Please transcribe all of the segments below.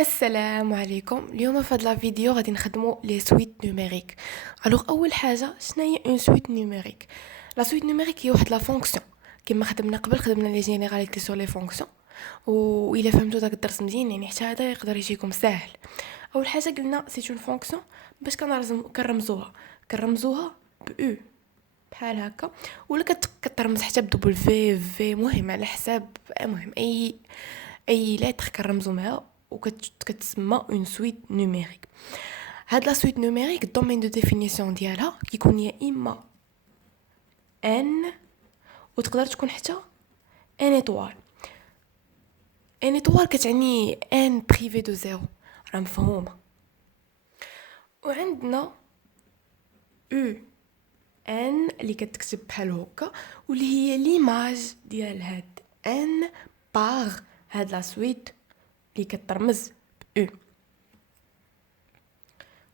السلام عليكم. اليوم في هذا الفيديو غادي نخدموا لي سويت نيميريك. الوغ اول حاجه شنو هي اون سويت نيميريك؟ لا سويت نيميريك هي واحد لا فونكسيون كما خدمنا قبل، خدمنا لي جينيراليتي سور لي فونكسيون. والا فهمتوا داك الدرس مزيان يعني حتى هذا يقدر يجيكم ساهل. اول حاجه قلنا سي اون فونكسيون باش كنرمزوها ب او بحال هكا، ولا كترمز حتى بدبل في مهم على حساب المهم اي لتر كنرمزو معها وكتسمى اون سويت نيميريك. هاد لا سويت نيميريك الدومين دو ديفينيسيون ديالها كيكون يا اما ان وتقدر تكون حتى ان ايطوال. ان ايطوال كتعني ان بريفي دو زيرو، راه مفهومه. وعندنا او ان اللي كتكتب بحال هكا، واللي هي ليماج ديال هاد ان باغ هاد لا سويت اللي كترمز ب او.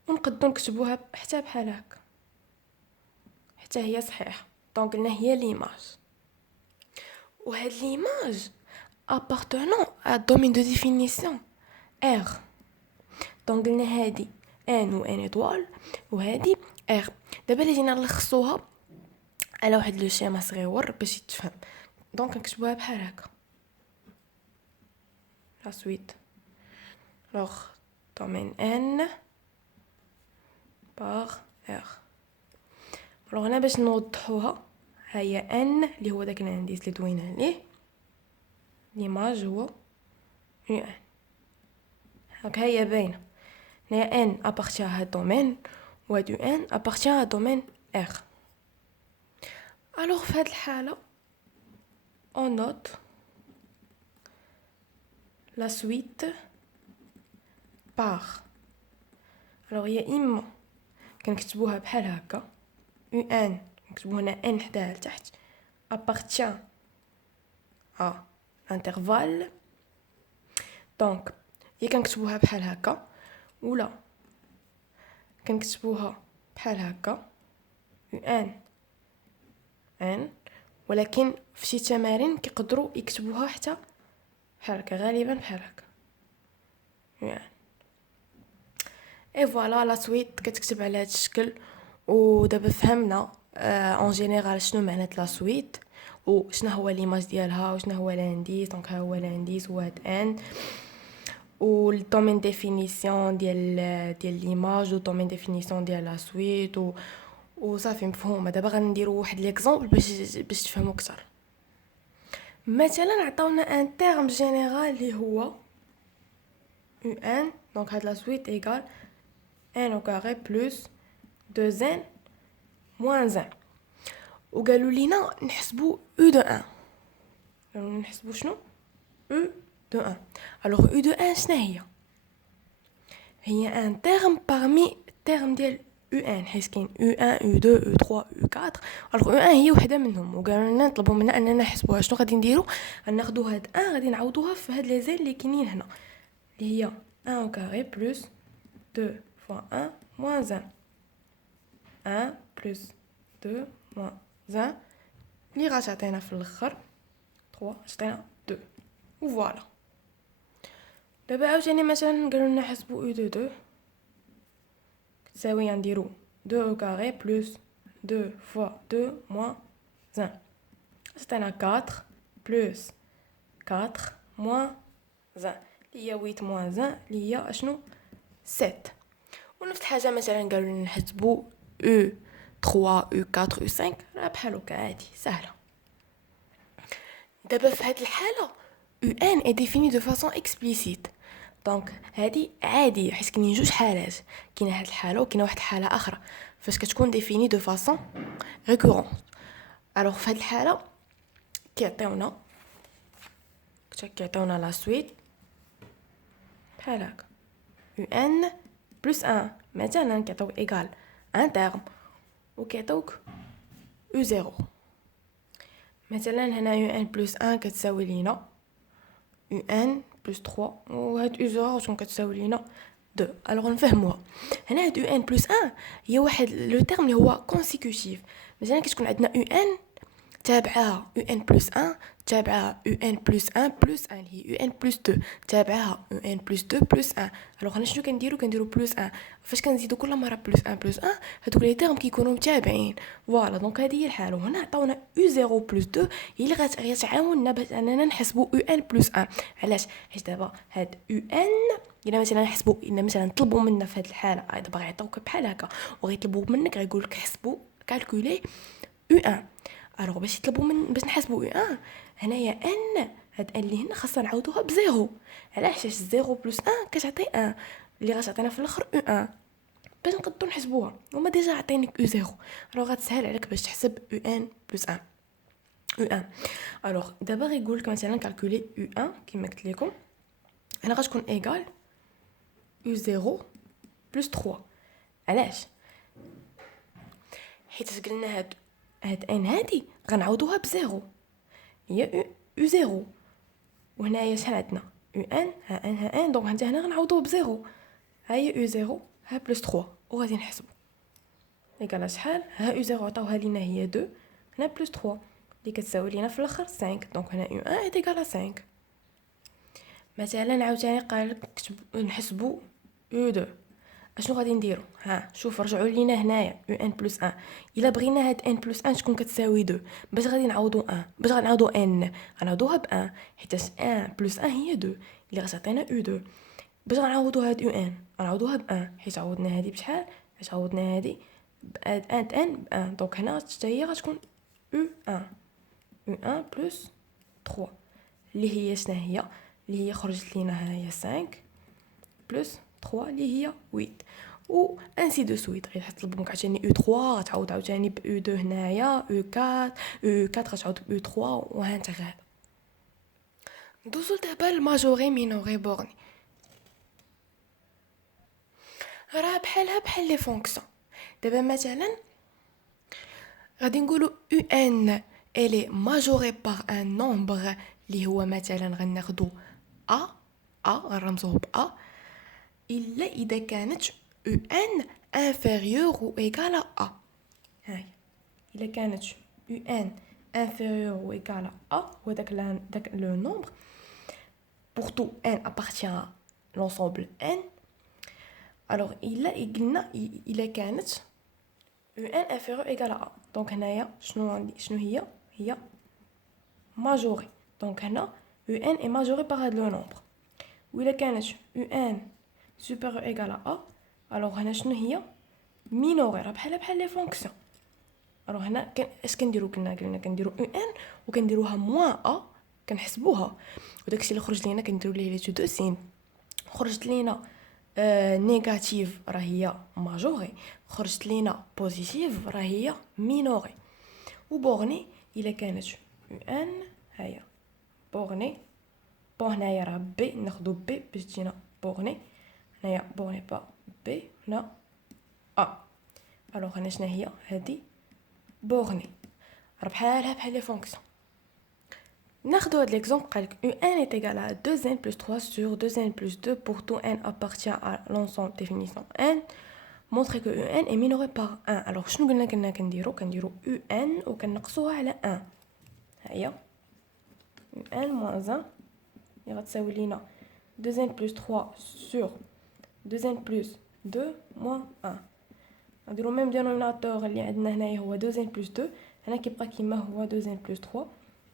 ونقدروا نكتبوها حتى بحال هكا، حتى هي صحيحه. دونك قلنا هي ليماج، وهاد ليماج appartenant à domaine de définition R. دونك قلنا هادي ان و ان ايطوال وهادي R. دابا اللي جينا نلخصوها على واحد لو شيما صغيور باش يتفهم. دونك نكتبوها بحال هكا لا سويت لوغ دومين n باغ R. لوغ هنا باش نوضحوها، ها هي n اللي هو داك الانديس اللي دوينا عليه، ليماج هو ان. هاكا هي باينه هنايا ان ابارتيان ا دومين وهادو ان ابارتيان ا دومين ار. الوغ في هاد الحاله اون نوت لا سويت باغ. الوغ هي اما كنكتبوها بحال هكا او ان، نكتبو هنا ان حداها لتحت ابارتيان ا انترفال. دونك هي كنكتبوها بحال هكا، ولا كنكتبوها بحال هكا او ان، ولكن في شي تمارين كيقدروا يكتبوها حتى بحال هكا، غالبا بحال هكا يعني. اي فوالا لا سويت كتكتب على هذا الشكل. ودابا فهمنا اون جينيرال شنو معنات لا سويت وشنو هو ليماج ديالها وشنو هو لانديس. دونك ها هو لانديس هو هاد ان، والدومين ديفينيسيون ديال ليماج والدومين ديفينيسيون ديال لا سويت وصافي مفهومه. دابا غنديروا واحد ليكزامبل باش تفهموا اكثر. مثلا عطاونا ان تيرم جينيرال اللي هو او ان. دونك هاد لا سويت ايغال ان او كاري بلس 2 ان موان ان. وقالوا لينا نحسبوا او دو ان. نحسبوا شنو او دو ان؟ الوغ او دو ان شنو هي ان تيرم بارمي التيرم ديال او ان، حيت كاين او ان او 2 او 3 او 4. الوغ او ان هي وحده منهم، وقالوا لنا طلبوا منا اننا نحسبوها. شنو غادي نديروا؟ غناخذوا هاد ان غادي نعوضوها في هاد لي زين اللي كاينين هنا، اللي هي 1 au carré plus 2 fois 1 moins 1. 1 plus 2 moins 1 اللي غتعطينا في الاخر 3 عطينا 2. وفوالا. دابا عاوتاني مثلا قالوا لنا حسبوا او دو 2 كتساوي نديرو 2 au carré plus 2 fois 2 moins 1 عطينا 4 plus 4 moins 1 اللي هي 8 moins 1 اللي هي اشنو 7. ونفس الحاجه مثلا قالوا لنا نحسبوا او 3 او 4 او 5 راه بحال هكا عادي سهله. دابا في هذه الحاله او ان اي ديفيني دو فاصون اكسبليسيت. دونك هذه عادي حيت كاينين جوج حالات، كاينه هذه الحاله وكاينه واحد الحاله اخرى فاش كتكون ديفيني دو فاصون ريكورونس. الوغ في هذه الحاله كيعطيونا لا سويت بحال هكا او ان بلس 1 مثلا كيعطيوك ايغال ان تيرم وكيعطيوك او 0. مثلا هنا او ان بلس 1 كتساوي لينا او ان بلس 3 وهاد او 0 شنو كتساوي لينا 2. الوغ نفهموها. هنا هاد او ان بلس 1 هي واحد لو تيرم اللي هو كونسيكوتيف. مثلا كتكون عندنا او ان تابعها ان بلس 1 تابعها ان بلس 1 بلس 1 اللي هي ان بلس 2 تابعها ان بلس 2 بلس 1. الوغ انا شنو كنديرو بلس 1 فاش كنزيدو كل مره بلس 1 بلس 1 هذوك لي تيرم كيكونوا متابعين. فوالا دونك هذه هي الحاله. وهنا عطاونا او 0 بلس 2 هي اللي غتعاوننا باش اننا نحسبوا او ان بلس 1. علاش؟ حيت دابا هاد او ان الا مثلا نحسبوا ان مثلا طلبوا منا في هذه الحاله دابا غيعطيوك بحال هكا وغيطلبوا منك غيقول لك حسبوا كالكولي او 1. الوغ باش يطلبوا من باش نحسبوا او 1 هنايا ان هاد ان اللي هنا خاصنا نعوضوها بزيرو. علاش؟ 0 بلس 1 كتعطي 1 اللي غتعطينا في الاخر او 1 باش نقدروا نحسبوها. هما ديجا عطينيك او 0 الوغ غتسهل عليك باش تحسب او ان بلس 1 او 1. الوغ دابا غيقول لك مثلا كالكولي او 1 كما قلت لكم هنا غتكون ايغال او 0 بلس 3. علاش؟ حيت قلنا هاد ان هادي غنعوضوها بزيرو هي او 0 وهنايا شحال عندنا او ان ها ان دونك هنا غنعوضوه بزيرو ها هي او 0 ها بلس 3 وغادي نحسبوا ايكالا شحال. ها او 0 عطاوها لينا هي 2 هنا بلس 3 اللي كتساوي لينا في الاخر 5 دونك هنا او 1 ايكالا 5. مثلا عاوتاني قال لك نحسبوا او 2 اشنو غادي نديرو؟ ها شوف رجعوا لينا هنايا او ان بلس 1 الا بغينا هاد ان بلس 1 تكون كتساوي 2 باش غادي نعوضوا 1 باش غنعوضوا ان غنعوضوها ب 1 حيت 1 بلس 1 هي 2 اللي غتعطينا او 2 باش غنعوضوا هاد او ان غنعوضوها ب 1 حيت عوضنا هادي بشحال حيت عوضنا هادي ب 1 ب 1 دونك هنا حتى هي غتكون او 1 او 1 بلس 3 اللي هي شنو هي اللي هي خرجت لينا هنايا 5 بلس 3 اللي هي 8 و انسي دو سويت. غيطلب منك عاوتاني او 3 غتعوض عاوتاني ب او 2 هنايا او 4 او 4 غتعوض ب او 3 وها انت غادا. ندوزو دابا الماجوري مينوري بورني راه بحالها بحال لي فونكسيون. دابا مثلا غادي نقولوا او ان الي ماجوري بار ان نومبر اللي هو مثلا غناخدو ا غنرمزوه ب ا الا اذا كانت او ان inférieur ou égal à a. هاي الا كانت او ان inférieur ou égal à a هو داك لو نومبر pour tout n appartient à l'ensemble n. alors الا قلنا الا كانت او ان inférieur ou égal à a دونك هنايا شنو عندي شنو هي ماجوري دونك هنا او ان est majoré par هاد لو نومبر. وإلا كانت او ان supérieur ou égal à a alors هنا شنو هي مينوري راه بحال لي فونكسيون. الوغ هنا اش كنديرو قلنا كنديرو او ان وكنديروها موان ا كنحسبوها وداكشي اللي خرج لينا كنديرو ليه لي دو سين. خرجت لينا نيجاتيف راه هي ماجوري خرجت لينا بوزيتيف راه هي مينوري. وبورني الا كانت او ان هيا بورني بون هنايا راه بي ناخدو بي باش تجينا بورني هنايا بورني با بي هنا ا. الوغ هنا شنو هي هادي بورني راه بحال لي فونكسيون. ناخدو هاد ليكزومبل قالك او ان est égal à 2n plus 3 sur 2n plus 2 pour tout n appartient à l'ensemble définition n montrer que un est minoré par 1. alors شنو قلنا كنديرو او ان وكنقصوها على 1 هيا او ان moins 1 اللي غتساوي لينا 2n plus 3 sur 2n plus 2 moins 1. نديرو ميم دينوميناتور اللي عندنا هنايا هو 2n plus 2 هنا كيبقى كيما هو 2n plus 3.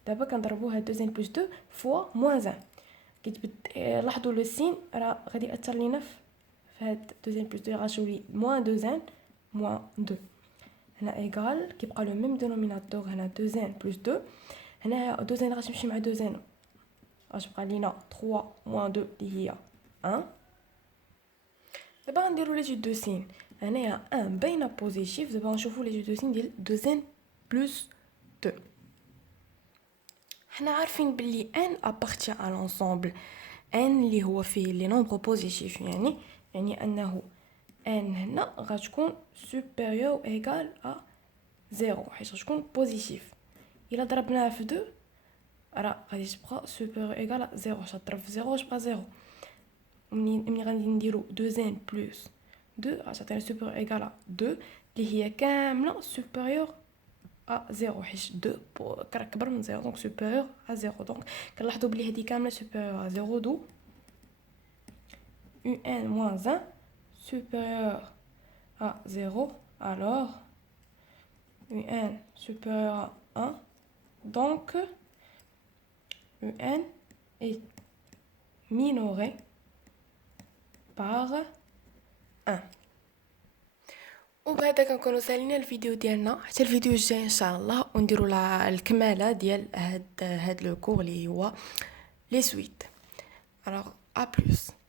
دابا كنضربوها 2n plus 2 فوا moins 1 لاحظوا لو سين راه غادي ياثر لينا في هاد 2n plus 2 غتولي moins 2n moins 2 هنا ايغال كيبقى لو ميم دينوميناتور هنا 2n plus 2 هنا 2n غتمشي مع 2n غتبقى لينا 3 moins 2 اللي هي 1. دابا غنديروا لي جوج دو سين هنايا 1 باينه بوزيتيف. دابا نشوفوا لي جوج دو سين ديال 2n plus 2. حنا عارفين بلي n appartient à l'ensemble n اللي هو فيه لي نومبر بوزيتيف يعني انه n هنا غتكون supérieur ou égal à 0 حيت غتكون بوزيتيف. الا ضربناها في 2 راه غادي تبقى supérieur ou égal à 0 حيت تضرب في 0 تبقى 0. ملي غادي نديرو 2n plus 2 غتعطينا supérieur ou égal à 2 اللي هي كامله supérieur à 0 حيت 2 كبر من 0 دونك supérieur à 0 دونك كنلاحظوا بلي هذه كامله supérieur à 0 دو un moins 1 supérieur à 0 alors un supérieur à 1 donc un est minoré par 1. وبهذا كنكونوا سالينا الفيديو ديالنا حتى الفيديو الجاي ان شاء الله ونديروا الكماله ديال هاد لو كور اللي هو لي سويت. alors à plus.